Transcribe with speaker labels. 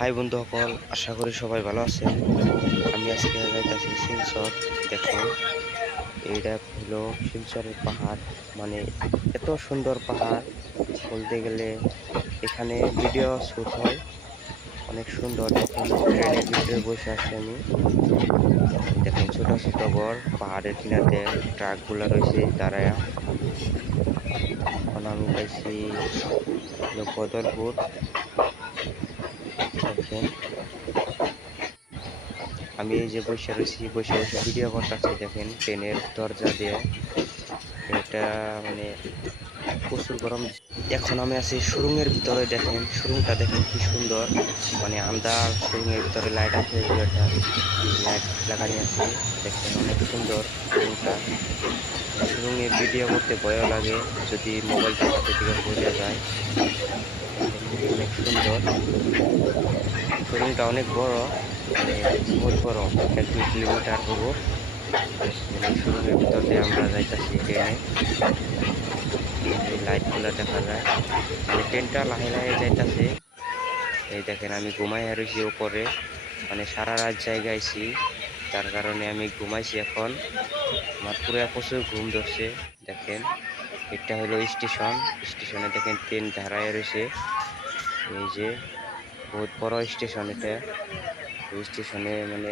Speaker 1: High বন্ধু সকল, আশা করি সবাই ভালো আছে। আমি আজকে যাইতেছি শিলচর, দেখুন। এইটা হলো শিলচরের পাহাড় মানে এত সুন্দর পাহাড়। বলতে গেলে এখানে ভিডিও শ্যুট হয়, অনেক সুন্দর। দেখুন, ট্রেনের ভিতরে বসে আছি আমি। দেখুন, ছোট ছোট ঘর, পাহাড়ের কিনাতে ট্রাকগুলো রয়েছে দাঁড়ায় এখন আমি পাইছি বদরপুর। দেখেন। আমি এই যে বসে রয়েছি, বসে বসে ভিডিও করতেছি, দেখেন ট্রেনের দরজা দিয়ে। এটা মানে প্রচুর গরম। এখন আমি আছি সুরুঙের ভিতরে, দেখেন সুরুংটা দেখেন কি সুন্দর। মানে আন্দার সুরুঙের ভিতরে লাইট আছে একটা লাইট লাগানি আছে, দেখেন, অনেক সুন্দর সুরুংটা সুরুঙে ভিডিও করতে ভয়ও লাগে, যদি মোবাইলটা হাতে থেকে বোঝা যায়। অনেক সুন্দর। শোরুমটা অনেক বড়। বহুত বড়। এক দুই কিলোমিটার হব। মানে শোরুমের ভিতর দিয়ে আমরা যাইতেছি ট্রেনে লাইটগুলো দেখা যায়। মানে ট্রেনটা লাহে লাহে যাইতেছে। এই দেখেন, আমি ঘুমাই রয়েছি ওপরে মানে সারা রাত জায়গায়ছি তার কারণে আমি ঘুমাইছি এখন। আমার পুরো প্রচুর ঘুম ধরছে, দেখেন। এটা হলো স্টেশন। স্টেশনে দেখেন ট্রেন দাঁড়ায় রয়েছে। এই যে বহুত বড় স্টেশন এটা। এই স্টেশনে মানে